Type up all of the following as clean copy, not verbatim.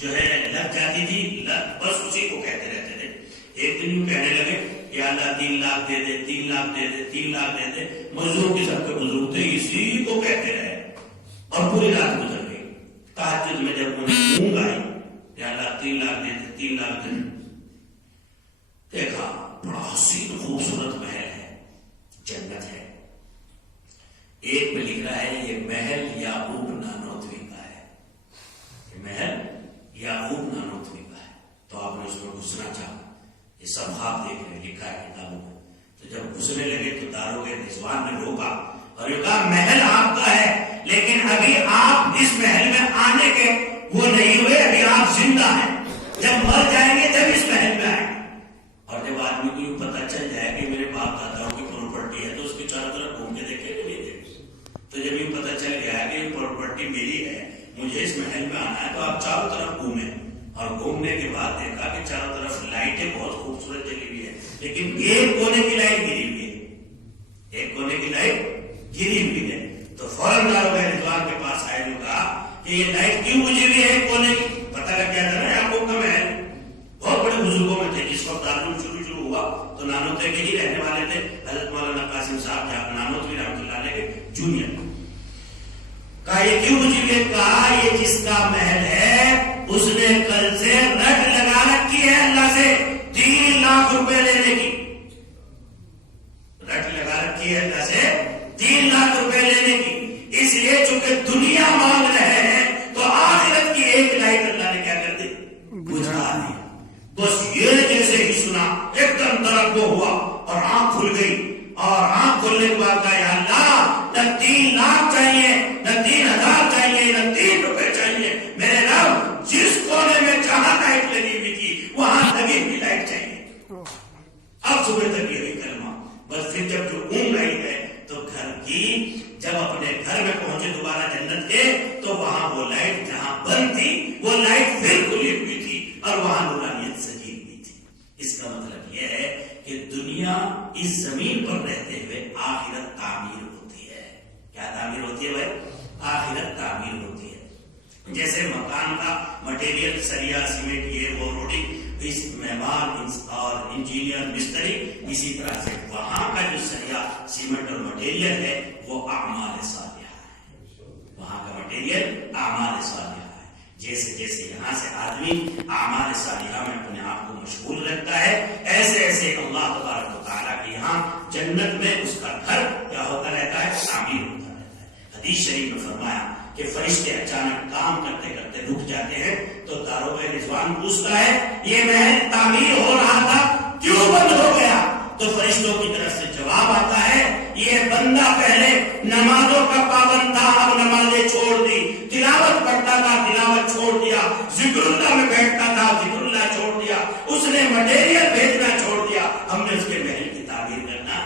جو ہے لگ جاتی تھی، بس اسی کو کہتے رہتے تھے. ایک دن کہنے لگے یا اللہ 3 لاکھ دے دے، 3 لاکھ دے دے، 3 لاکھ دے دے. مزدور کے سب کے بزرگ تھے، اسی کو کہتے رہے اور پوری رات گزر گئی. تہجد میں جب انہیں اونگ آئی یا اللہ 3 لاکھ دے دے، 3 لاکھ دے دے، دیکھا بڑا حسین خوبصورت محل ہے، جنت ہے. ایک میں لکھ رہا ہے یہ محل یعقوب نانوتوی کا ہے، یہ محل یعقوب نانوتوی کا ہے. تو آپ نے اس میں گھسنا چاہا، یہ سب خواب دیکھ رہے لکھا ہے کتابوں میں. تو جب گھسنے لگے تو داروغ رضوان نے روکا اور یہ کہا محل آپ کا ہے لیکن ابھی آپ اس محل میں آنے کے وہ نہیں ہوئے، ابھی آپ زندہ ہیں. جب مر جائیں گے جب اس محل میں آئیں. اور جب آدمی کو یہ پتہ چل جائے کہ میرے باپ داداؤں کی پراپرٹی ہے تو اس کے چاروں طرف گھوم کے دیکھے کہ نہیں دیکھے. تو جب یہ پتہ چل گیا کہ یہ پراپرٹی میری ہے، مجھے اس محل میں آنا ہے، تو آپ چاروں طرف گھومیں. اور گھومنے کے بعد دیکھا کہ چاروں طرف لائٹیں بہت خوبصورت جلی ہوئی ہے لیکن ایک کونے کی لائٹ گری ہوئی ہے، ایک کونے کی لائٹ گری ہوئی ہے. تو فوراً داروغ رضوان کے پاس آئے نے کہا کہ یہ لائٹ کیوں بجھی ہوئی ہے ایک کونے کی؟ پتہ لگ گیا تھا نا یعقوب کا محل. بہت بڑے بزرگوں میں تھے. جس وقت دارالعلوم شروع ہوا تو نانوتوی کے ہی رہنے والے تھے. حضرت مولانا قاسم صاحب جہاں نانوتوی رحمۃ اللہ علیہ کے جونیئر. کہا یہ کیوں مجھے یہ کہا یہ جس کا محل ہے اس نے کل سے رٹ لگا رکھی ہے اللہ سے 3 لاکھ روپے لینے کی. رٹ لگا رکھی ہے اللہ سے 3 لاکھ روپے لینے کی. اس لیے چونکہ دنیا مانگ رہے ہیں تو آخرت کی ایک لائٹ اللہ نے کیا کر دی؟ بجھا دی. بس یہ جیسے ہی سنا ایک دم ترقو ہوا اور آنکھ کھل گئی. اور آنکھ کھلنے کے بعد کہا یا اللہ نہ 3 لاکھ چاہیے، نہ 3,000 چاہیے، نہ 3 روپے چاہیے. میرے رب جس کونے میں جہاں لائٹ لگی ہوئی تھی وہاں لگی ہوئی لائٹ چاہیے. اب صبح تک یہ کلمہ. بس پھر جب جو اونگ آئی ہے تو گھر کی جب اپنے گھر میں پہنچے دوبارہ جنت کے تو وہاں وہ لائٹ جہاں بند تھی وہ لائٹ پھر کھلی ہوئی تھی اور وہاں نورانیت سجی ہوئی تھی. اس کا مطلب یہ ہے کہ دنیا اس زمین پر رہتے ہوئے آخرت تعمیر ہوتی ہے. کیا تعمیر ہوتی ہے بھائی؟ آخرت تعمیر ہوتی ہے. جیسے مکان کا مٹیریل سریا سیمنٹ یہ وہ روڈی اس معمار اور انجینئر مستری، اسی طرح سے وہاں کا جو سریا سیمنٹ اور مٹیریل ہے وہ اعمال صالحہ ہے. وہاں کا مٹیریل اعمال صالحہ ہے. جیسے جیسے یہاں سے آدمی اعمال صالحہ میں اپنے آپ کو مشغول رکھتا ہے ایسے ایسے اللہ تبارک و تعالیٰ کے یہاں جنت میں اس کا گھر کیا ہوتا رہتا ہے؟ تعمیر ہوتا رہتا ہے. حدیث شریف میں فرمایا کہ فرشتے اچانک کام کرتے کرتے رک جاتے ہیں تو داروغ رضوان پوچھتا ہے یہ محل تعمیر ہو رہا تھا کیوں بند ہو گیا؟ تو فرشتوں کی طرف سے جواب آتا ہے یہ بندہ پہلے نمازوں کا پابند تھا، اب نمازیں چھوڑ دی، تلاوت پڑھتا تھا تلاوت چھوڑ دیا، ذکر اللہ میں بیٹھتا تھا ذکر اللہ چھوڑ دیا، اس نے مٹیریل بھیجنا چھوڑ دیا، ہم نے اس کے محل کی تعمیر کرنا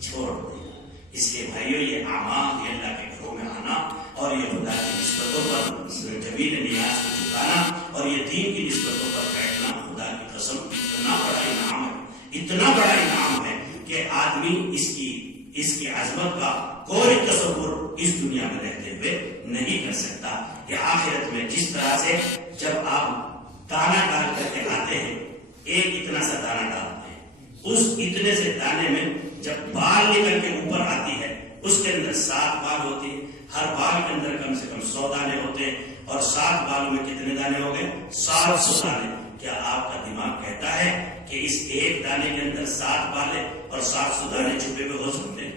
چھوڑ دیا. اس لیے بھائیو یہ اعمال، یہ اللہ کے گھروں میں آنا اور یہ خدا کی نسبتوں پر جمیل نیاز کو جھکانا اور یہ دین کی نسبتوں پر بیٹھنا خدا کی قسم اتنا بڑا انعام ہے، اتنا بڑا انعام ہے کہ آدمی اس کی عظمت کا کوئی تصور اس دنیا میں رہتے ہوئے نہیں کر سکتا. کہ آخرت میں جس طرح سے جب آپ دانا ڈال کر کے آتے ہیں، ایک اتنا سا دانا ڈالتے ہیں، اس اتنے سے دانے میں جب بال نکل کے اوپر آتی ہے اس کے اندر 7 بال ہوتی ہے. ہر بال کے اندر کم سے کم 100 دانے ہوتے ہیں اور 7 بالوں میں کتنے دانے ہو گئے؟ 700 دانے. کیا آپ کا دماغ کہتا ہے کہ اس ایک دانے کے اندر 7 بالیں اور 700 دانے چھپے ہوئے ہو سکتے ہیں؟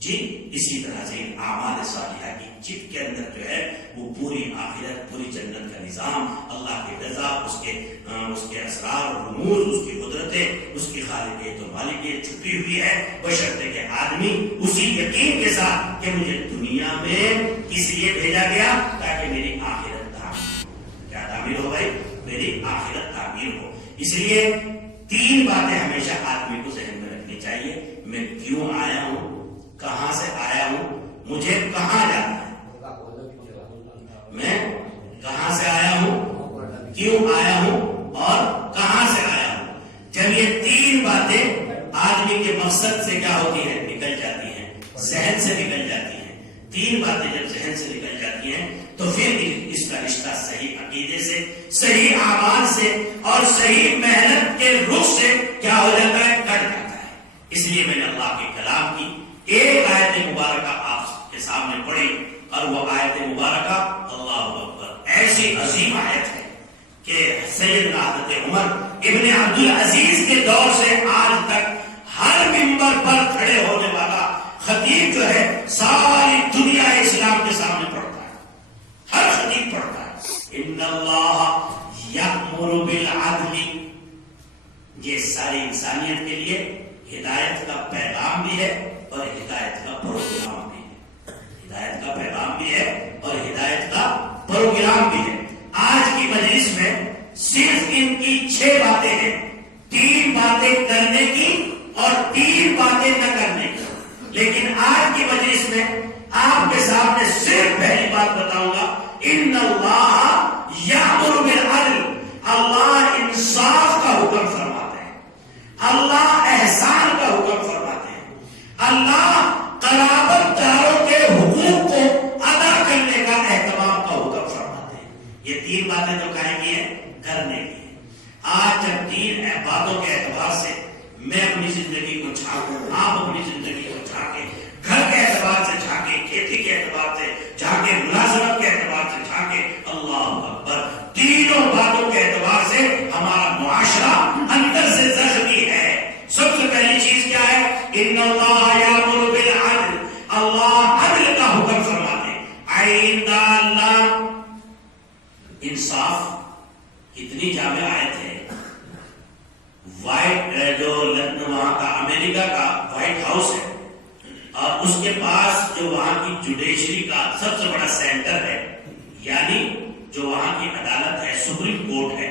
جی اسی طرح سے اعمال صالحہ کی چپ کے اندر جو ہے وہ پوری آخرت، پوری جنت کا نظام، اللہ کی رضا، اس کے اسرار اور رموز، اس کی قدرتیں، اس کی خالقیت و مالکیت چھپی ہوئی ہے، بشرطے کہ آدمی اسی یقین کے ساتھ کہ مجھے دنیا میں اس لیے بھیجا گیا تاکہ میری آخرت تعمیر ہو. کیا تعمیر ہو بھائی؟ میری آخرت تعمیر ہو. اس لیے 3 باتیں ہمیشہ آدمی کو ذہن میں رکھنی چاہیے. میں کیوں آیا ہوں، کہاں سے آیا ہوں، مجھے کہاں جانا ہے. میں کہاں سے آیا ہوں، کیوں آیا ہوں اور کہاں سے آیا ہوں. جب یہ 3 باتیں آدمی کے مقصد سے کیا ہوتی ہیں؟ نکل جاتی ہیں، ذہن سے نکل جاتی ہیں. 3 باتیں جب ذہن سے نکل جاتی ہیں تو پھر اس کا رشتہ صحیح عقیدے سے، صحیح اعمال سے اور صحیح محنت کے رخ سے کیا ہو جاتا ہے؟ کٹ جاتا ہے۔ اس لیے میں نے اللہ کے کلام کی ایک آیت مبارکہ آپ کے سامنے پڑھی، اور وہ آیت مبارکہ اللہ اکبر ایسی عظیم آیت ہے کہ سیدنا حضرت عمر ابن عبد العزیز کے دور سے آج تک ہر منبر پر کھڑے ہونے والا خطیب جو ہے ساری دنیا اسلام کے سامنے پڑھتا ہے، ہر خطیب پڑھتا ہے ان اللہ یأمر بالعدل۔ یہ ساری انسانیت کے لیے ہدایت کا پیغام بھی ہے اور ہدایت کا پروگرام بھی ہے، ہدایت کا پیغام بھی ہے اور ہدایت کا پروگرام بھی ہے۔ آج کی مجلس میں صرف ان کی 6 باتیں ہیں، 3 باتیں کرنے کی اور 3 باتیں نہ کرنے کی، لیکن آج کی مجلس میں آپ کے سامنے صرف پہلی بات بتاؤں گا، ان اللہ یأمر بالعدل، اللہ انصاف کا حکم فرماتے ہیں، اللہ احسان کا حکم فرماتے ہیں، اللہ قرابت داروں کے حقوق کو ادا کرنے کا اہتمام کا حکم فرماتے ہیں۔ یہ 3 باتیں تو کہیں گی ہیں، کرنے کی ہیں۔ آج جب 3 باتوں کے اعتبار سے میں اپنی زندگی کو جھانکوں، آپ اپنی زندگی کو جھانکیں، گھر کے اعتبار سے جھانکیں، کھیتی کے اعتبار سے جھانکیں، ملازمت کے اعتبار سے جھانکیں، اللہ اکبر، تینوں باتوں کے اعتبار سے ہمارا معاشرہ اندر سے زخمی ہے۔ سب سے پہلی چیز کیا ہے؟ ان اللہ یأمر بالعدل، اللہ عدل کا حکم فرماتے ہیں۔ آئندہ اللہ انصاف کتنی جامع آیت ہے۔ وائٹ جو وہاں کا امریکہ کا وائٹ ہاؤس ہے اور اس کے پاس جو وہاں کی جوڈیشری کا سب سے بڑا سینٹر ہے، یعنی جو وہاں کی عدالت ہے، سپریم کورٹ ہے،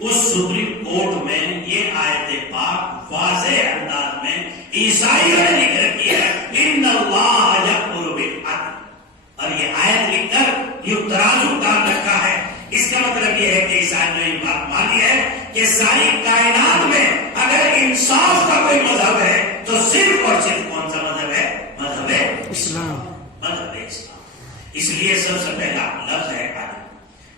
اس سپریم کورٹ میں یہ آیت پاک واضح انداز میں عیسائیوں نے لکھ رکھی ہے، ان اللہ یأمر بالعدل، اور یہ آیت لکھ کر یہ ترازو اتار رکھا ہے۔ اس کا مطلب یہ ہے کہ عیسائیوں نے یہ بات مانی ہے کہ ساری کائنات میں اگر انصاف کا کوئی مذہب ہے تو صرف اور صرف کون سا مذہب ہے؟ مذہب اسلام، مذہب اسلام۔ اس لیے سب سے پہلا لفظ ہے عدل۔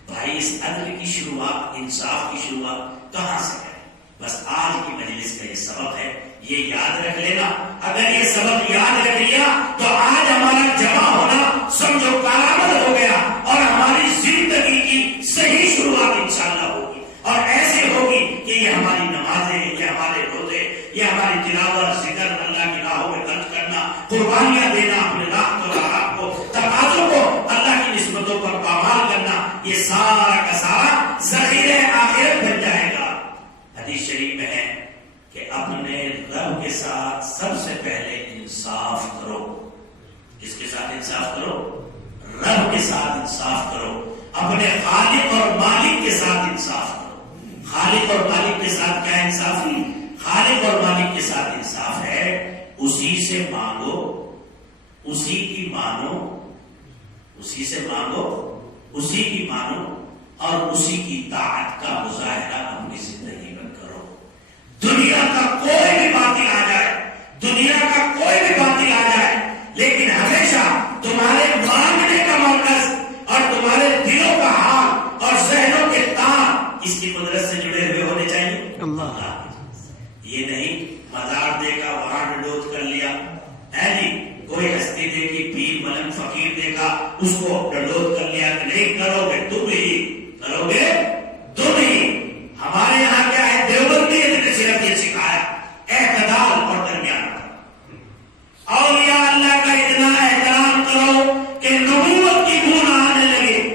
بھائی اس عدل کی شروعات، انصاف کی شروعات کہاں سے ہے؟ بس آج کی مجلس کا یہ سبق ہے، یہ یاد رکھ لینا۔ اگر یہ سبق یاد رکھ لیا تو آج ہمارا جمع ہونا سمجھو کارآمد ہو گیا، اور ہماری زندگی کی صحیح شروعات انشاءاللہ ہوگی، اور ایسے ہوگی کہ یہ ہماری نمازیں، یہ ہمارے روزے، یہ ہماری تلاوت، ذکر، اللہ کی راہوں میں خرچ کرنا، قربانیاں دینا، اپنے راحت اور آرام کو، تقاضوں کو اللہ کی نسبتوں پر پامال کرنا، یہ سارا کا سارا ذخیرہ آخرت بن جائے گا۔ حدیث شریف میں ہے کہ اپنے رب کے ساتھ سب سے پہلے انصاف کرو۔ کس کے ساتھ انصاف کرو؟ رب کے ساتھ انصاف کرو، اپنے خالق اور مالک کے ساتھ انصاف کرو۔ خالق اور مالک کے ساتھ کیا انصاف ہے؟ خالق اور مالک کے ساتھ انصاف ہے اسی سے مانگو، اسی کی مانو، اسی سے مانگو، اسی کی مانو، اور اسی کی طاعت کا مظاہرہ اپنی زندگی میں کرو۔ دنیا کا کوئی بھی باطل آ جائے، دنیا کا کوئی بھی باطل آ جائے، لیکن ہمیشہ تمہارے مانگنے کا مرکز اور تمہارے دلوں کا حال اور ذہنوں کے تار اس کی قدرت سے جڑے ہوئے ہونے چاہیے، اللہ۔ یہ نہیں مزار دیکھا وہاں ڈنڈوت کر لیا، ہے جی، کوئی ہستی دیکھی، پیر ملنگ فقیر دیکھا، اس کو ڈنڈوت کر لیا کہ نہیں کرو گے تم ہی، کرو گے تم ہی۔ ہمارے یہاں کیا ہے؟ دیوبندی نے صرف یہ سکھایا اعتدال اور درمیان۔ اولیاء اللہ کا اتنا احترام کرو کہ نبوت کی بو نہ آنے لگے،